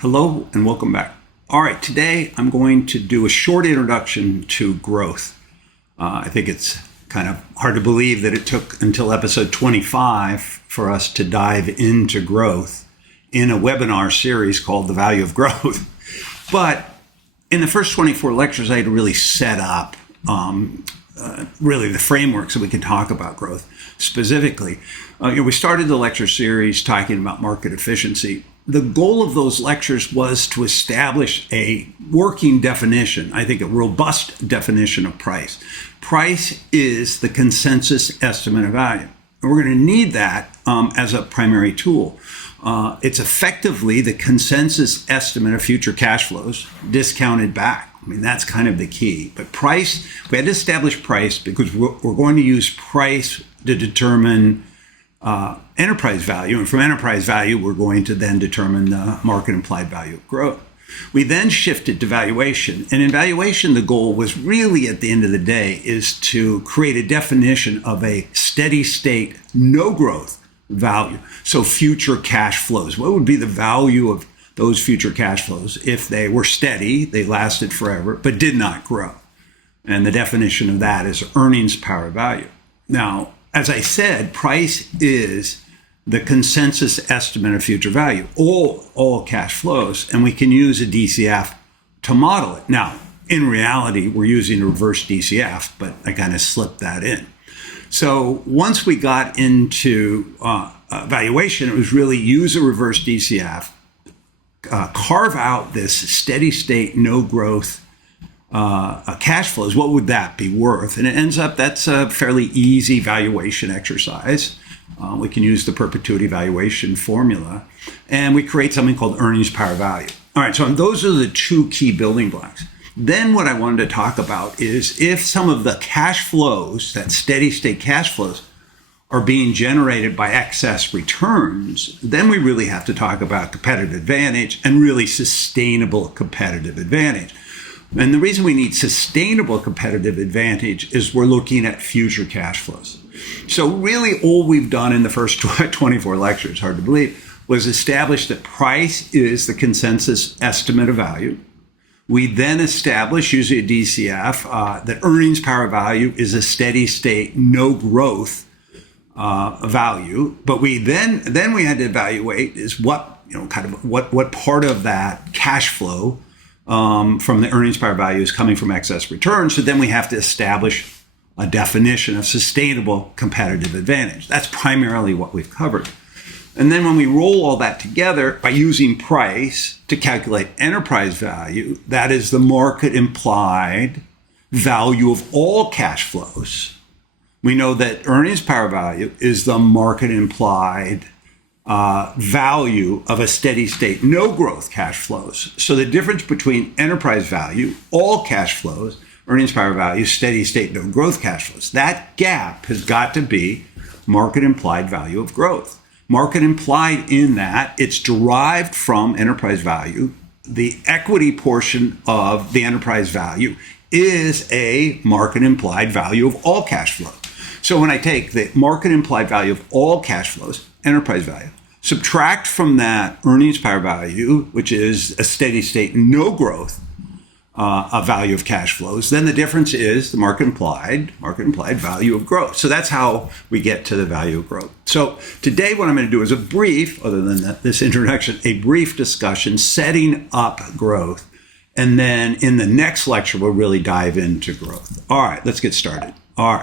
Hello and welcome back. All right, today I'm going to do a short introduction to growth. I think it's kind of hard to believe that it took until episode 25 for us to dive into growth in a webinar series called The Value of Growth. But in the first 24 lectures, I had to really set up really the framework so we can talk about growth specifically. We started the lecture series talking about market efficiency. The goal of those lectures was to establish a working definition, I think a robust definition of price. Price is the consensus estimate of value. And we're going to need that as a primary tool. It's effectively the consensus estimate of future cash flows discounted back. I mean, that's kind of the key. But price, we had to establish price because we're going to use price to determine enterprise value. And from enterprise value, we're going to then determine the market implied value of growth. We then shifted to valuation. And in valuation, the goal was really at the end of the day is to create a definition of a steady state, no growth value. So future cash flows. What would be the value of those future cash flows if they were steady, they lasted forever, but did not grow? And the definition of that is earnings power value. Now, as I said, price is the consensus estimate of future value, all cash flows, and we can use a DCF to model it. Now, in reality, we're using a reverse DCF, but I kind of slipped that in. So once we got into valuation, it was really use a reverse DCF, carve out this steady state, no growth cash flows. What would that be worth? And it ends up that's a fairly easy valuation exercise. We can use the perpetuity valuation formula, and we create something called earnings power value. All right, so those are the two key building blocks. Then what I wanted to talk about is if some of the cash flows, that steady state cash flows, are being generated by excess returns, then we really have to talk about competitive advantage and really sustainable competitive advantage. And the reason we need sustainable competitive advantage is we're looking at future cash flows. So really all we've done in the first 24 lectures, hard to believe, was establish that price is the consensus estimate of value. We then establish, using a DCF, that earnings power value is a steady state, no growth value. But we then we had to evaluate is what part of that cash flow from the earnings power value is coming from excess returns. So then we have to establish a definition of sustainable competitive advantage. That's primarily what we've covered. And then when we roll all that together by using price to calculate enterprise value, that is the market implied value of all cash flows. We know that earnings power value is the market implied value of a steady state, no growth cash flows. So the difference between enterprise value, all cash flows, earnings power value, steady state, no growth cash flows, that gap has got to be market implied value of growth. Market implied in that it's derived from enterprise value. The equity portion of the enterprise value is a market implied value of all cash flows. So when I take the market implied value of all cash flows, enterprise value, subtract from that earnings power value, which is a steady state, no growth, a value of cash flows, then the difference is the market implied value of growth. So that's how we get to the value of growth. So today what I'm going to do is a brief, other than this introduction, a brief discussion setting up growth. And then in the next lecture, we'll really dive into growth. All right, let's get started. All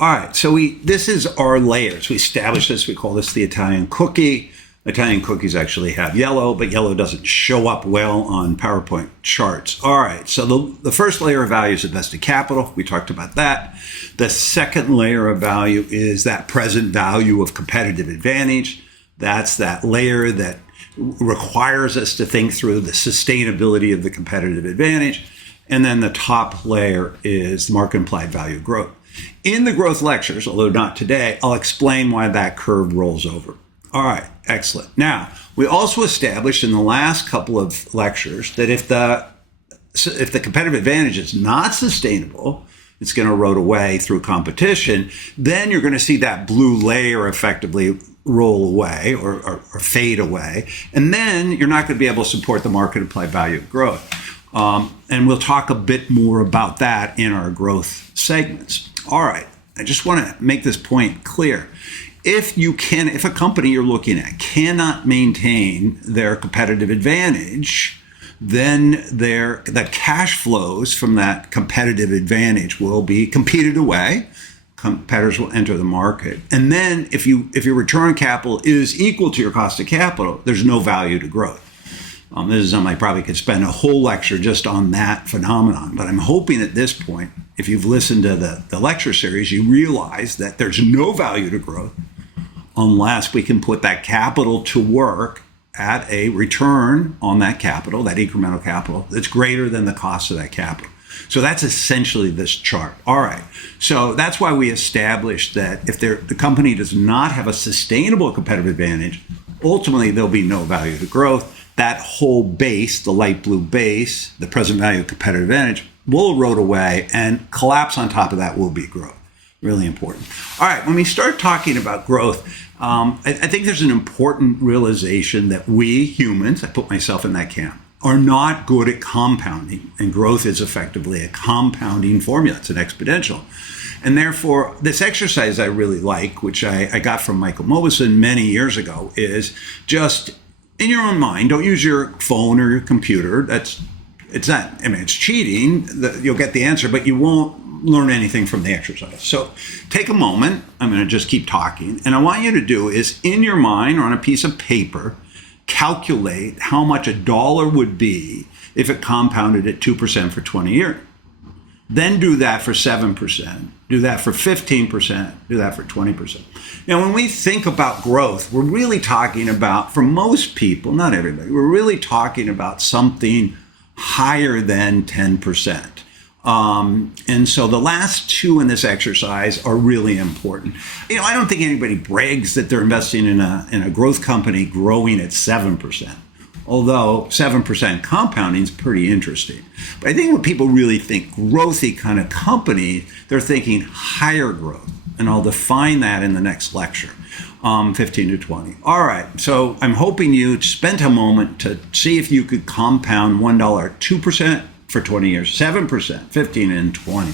right, so this is our layers. We established this, we call this the Italian cookie. Italian cookies actually have yellow, but yellow doesn't show up well on PowerPoint charts. All right, so the first layer of value is invested capital. We talked about that. The second layer of value is that present value of competitive advantage. That's that layer that requires us to think through the sustainability of the competitive advantage. And then the top layer is the market implied value of growth. In the growth lectures, although not today, I'll explain why that curve rolls over. All right, excellent. Now, we also established in the last couple of lectures that if the competitive advantage is not sustainable, it's going to erode away through competition, then you're going to see that blue layer effectively roll away or fade away. And then you're not going to be able to support the market applied value of growth. And we'll talk a bit more about that in our growth segments. All right. I just want to make this point clear. If a company you're looking at cannot maintain their competitive advantage, then the cash flows from that competitive advantage will be competed away. Competitors will enter the market. And then if your return on capital is equal to your cost of capital, there's no value to growth. This is something I probably could spend a whole lecture just on that phenomenon. But I'm hoping at this point, if you've listened to the lecture series, you realize that there's no value to growth unless we can put that capital to work at a return on that capital, that incremental capital, that's greater than the cost of that capital. So that's essentially this chart. All right. So that's why we established that if the company does not have a sustainable competitive advantage, ultimately there'll be no value to growth. That whole base, the light blue base, the present value of competitive advantage, will erode away, and collapse on top of that will be growth. Really important. All right, when we start talking about growth, I think there's an important realization that we humans, I put myself in that camp, are not good at compounding, and growth is effectively a compounding formula. It's an exponential. And therefore, this exercise I really like, which I got from Michael Mobison many years ago, is just in your own mind, don't use your phone or your computer. It's cheating. You'll get the answer, but you won't learn anything from the exercise. So take a moment. I'm going to just keep talking. And I want you to do is, in your mind or on a piece of paper, calculate how much $1 would be if it compounded at 2% for 20 years. Then do that for 7%, do that for 15%, do that for 20%. Now, when we think about growth, we're really talking about, for most people, not everybody, we're really talking about something higher than 10%. And so the last two in this exercise are really important. I don't think anybody brags that they're investing in a growth company growing at 7%. Although 7% compounding is pretty interesting. But I think when people really think growthy kind of company, they're thinking higher growth. And I'll define that in the next lecture, 15 to 20. All right, so I'm hoping you spent a moment to see if you could compound $1 2% for 20 years, 7%, 15, and 20.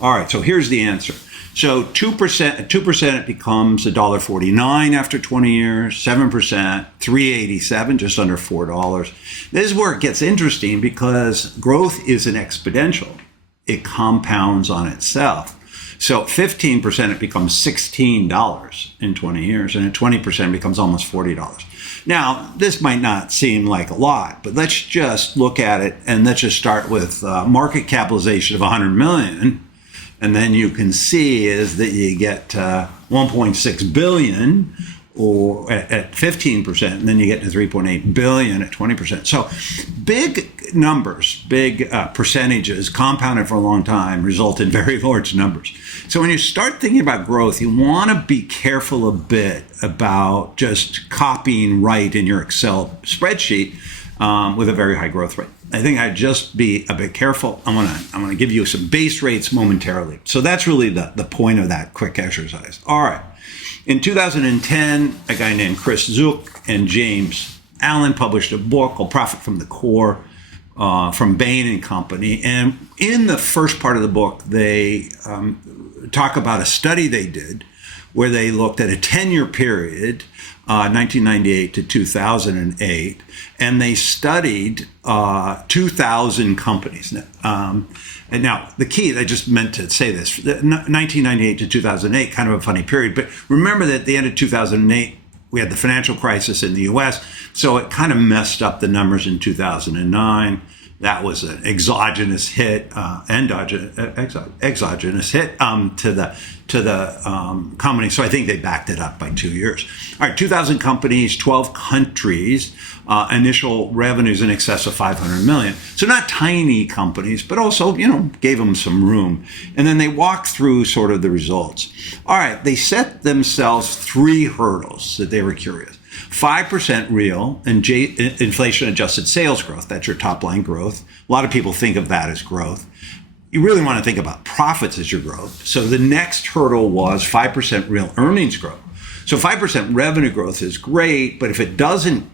All right, so here's the answer. So 2%, at 2%, it becomes $1.49 after 20 years, 7%, $3.87, just under $4. This is where it gets interesting because growth is an exponential. It compounds on itself. So 15%, it becomes $16 in 20 years, and at 20%, it becomes almost $40. Now, this might not seem like a lot, but let's just look at it, and let's just start with market capitalization of $100 million. And then you can see is that you get 1.6 billion or at 15%, and then you get to 3.8 billion at 20%. So big numbers, big percentages compounded for a long time result in very large numbers. So when you start thinking about growth, you want to be careful a bit about just copying right in your Excel spreadsheet with a very high growth rate. I think I'd just be a bit careful. I'm gonna give you some base rates momentarily. So that's really the point of that quick exercise. All right. In 2010, a guy named Chris Zook and James Allen published a book called Profit from the Core from Bain and Company. And in the first part of the book, they talk about a study they did where they looked at a 10-year period, 1998 to 2008, and they studied 2,000 companies. And now, the key, I just meant to say this, 1998 to 2008, kind of a funny period, but remember that at the end of 2008, we had the financial crisis in the US, so it kind of messed up the numbers in 2009. That was an exogenous hit, exogenous hit to the company. So I think they backed it up by 2 years. All right, 2,000 companies, 12 countries, initial revenues in excess of 500 million. So not tiny companies, but also, gave them some room. And then they walked through sort of the results. All right, they set themselves 3 hurdles that they were curious. 5% real and inflation-adjusted sales growth. That's your top-line growth. A lot of people think of that as growth. You really want to think about profits as your growth. So the next hurdle was 5% real earnings growth. So 5% revenue growth is great, but if it doesn't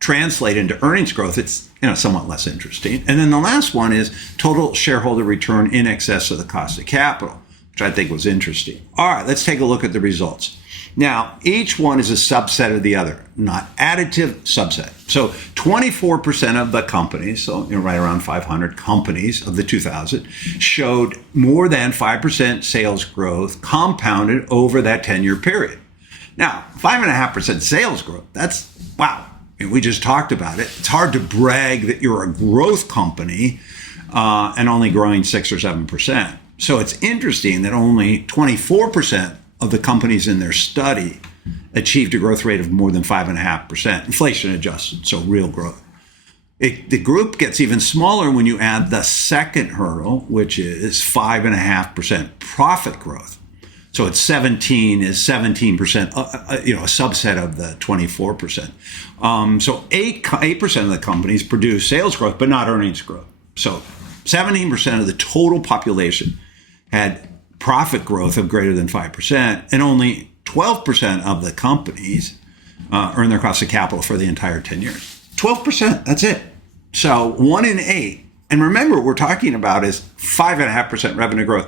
translate into earnings growth, it's somewhat less interesting. And then the last one is total shareholder return in excess of the cost of capital, which I think was interesting. All right, let's take a look at the results. Now, each one is a subset of the other, not additive, subset. So 24% of the companies, so right around 500 companies of the 2000, showed more than 5% sales growth compounded over that 10-year period. Now, 5.5% sales growth, that's, wow. And we just talked about it. It's hard to brag that you're a growth company and only growing 6 or 7%. So it's interesting that only 24% of the companies in their study achieved a growth rate of more than 5.5%, inflation adjusted, so real growth. The group gets even smaller when you add the second hurdle, which is 5.5% profit growth. So it's 17% is 17%, a subset of the 24%. So 8% of the companies produce sales growth, but not earnings growth. So 17% of the total population had profit growth of greater than 5%, and only 12% of the companies earn their cost of capital for the entire 10 years. 12%, that's it. So 1 in 8. And remember, what we're talking about is 5.5% revenue growth,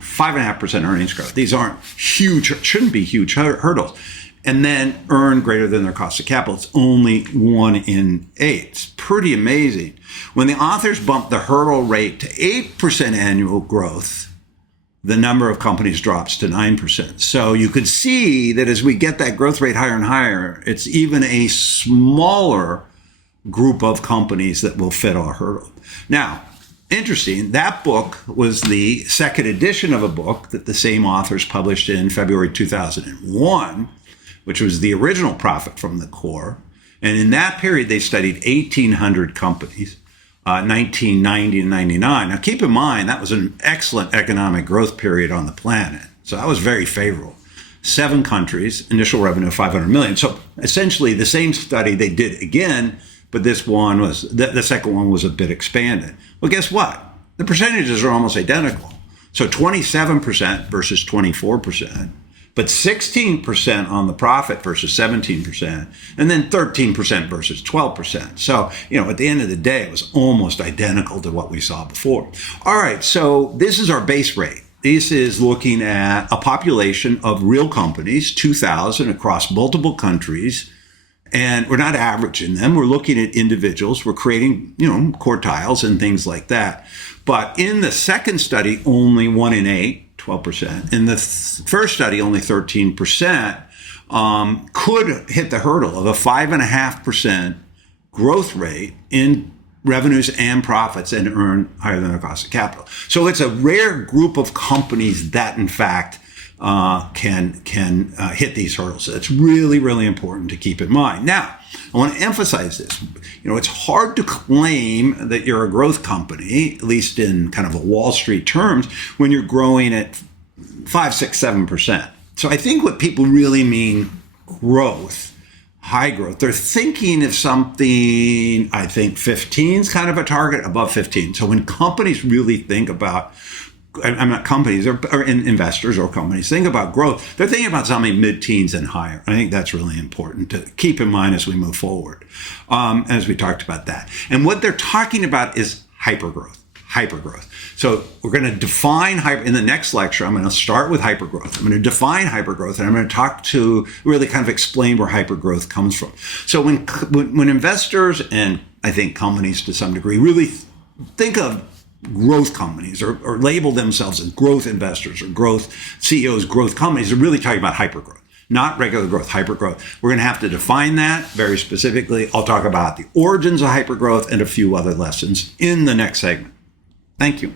5.5% earnings growth. These aren't huge, shouldn't be huge hurdles. And then earn greater than their cost of capital. It's only 1 in 8. It's pretty amazing. When the authors bumped the hurdle rate to 8% annual growth, the number of companies drops to 9%. So you could see that as we get that growth rate higher and higher, it's even a smaller group of companies that will fit our hurdle. Now, interesting, that book was the second edition of a book that the same authors published in February 2001, which was the original Profit from the Core. And in that period, they studied 1,800 companies, 1990 and 99. Now, keep in mind, that was an excellent economic growth period on the planet. So that was very favorable. 7 countries, initial revenue of 500 million. So essentially the same study they did again, but this one was, the second one was a bit expanded. Well, guess what? The percentages are almost identical. So 27% versus 24%, but 16% on the profit versus 17%, and then 13% versus 12%. So, at the end of the day, it was almost identical to what we saw before. All right, so this is our base rate. This is looking at a population of real companies, 2,000 across multiple countries, and we're not averaging them. We're looking at individuals. We're creating, quartiles and things like that. But in the second study, only 1 in 8, 12%. In the first study, only 13% could hit the hurdle of a 5.5% growth rate in revenues and profits and earn higher than their cost of capital. So it's a rare group of companies that, in fact, can hit these hurdles. So it's really, really important to keep in mind. Now, I want to emphasize this. It's hard to claim that you're a growth company, at least in kind of a Wall Street terms, when you're growing at 5, 6, 7%. So I think what people really mean growth, high growth, they're thinking of something, I think 15 is kind of a target, above 15. So when companies really think about, I'm not companies or investors or companies think about growth, they're thinking about something mid-teens and higher. I think that's really important to keep in mind as we move forward, as we talked about that. And what they're talking about is hypergrowth. So we're going to define in the next lecture. I'm going to start with hypergrowth. I'm going to define hypergrowth, and I'm going to really kind of explain where hypergrowth comes from. So when investors and I think companies to some degree really think of growth companies or label themselves as growth investors or growth CEOs, growth companies, are really talking about hypergrowth, not regular growth, hypergrowth. We're going to have to define that very specifically. I'll talk about the origins of hypergrowth and a few other lessons in the next segment. Thank you.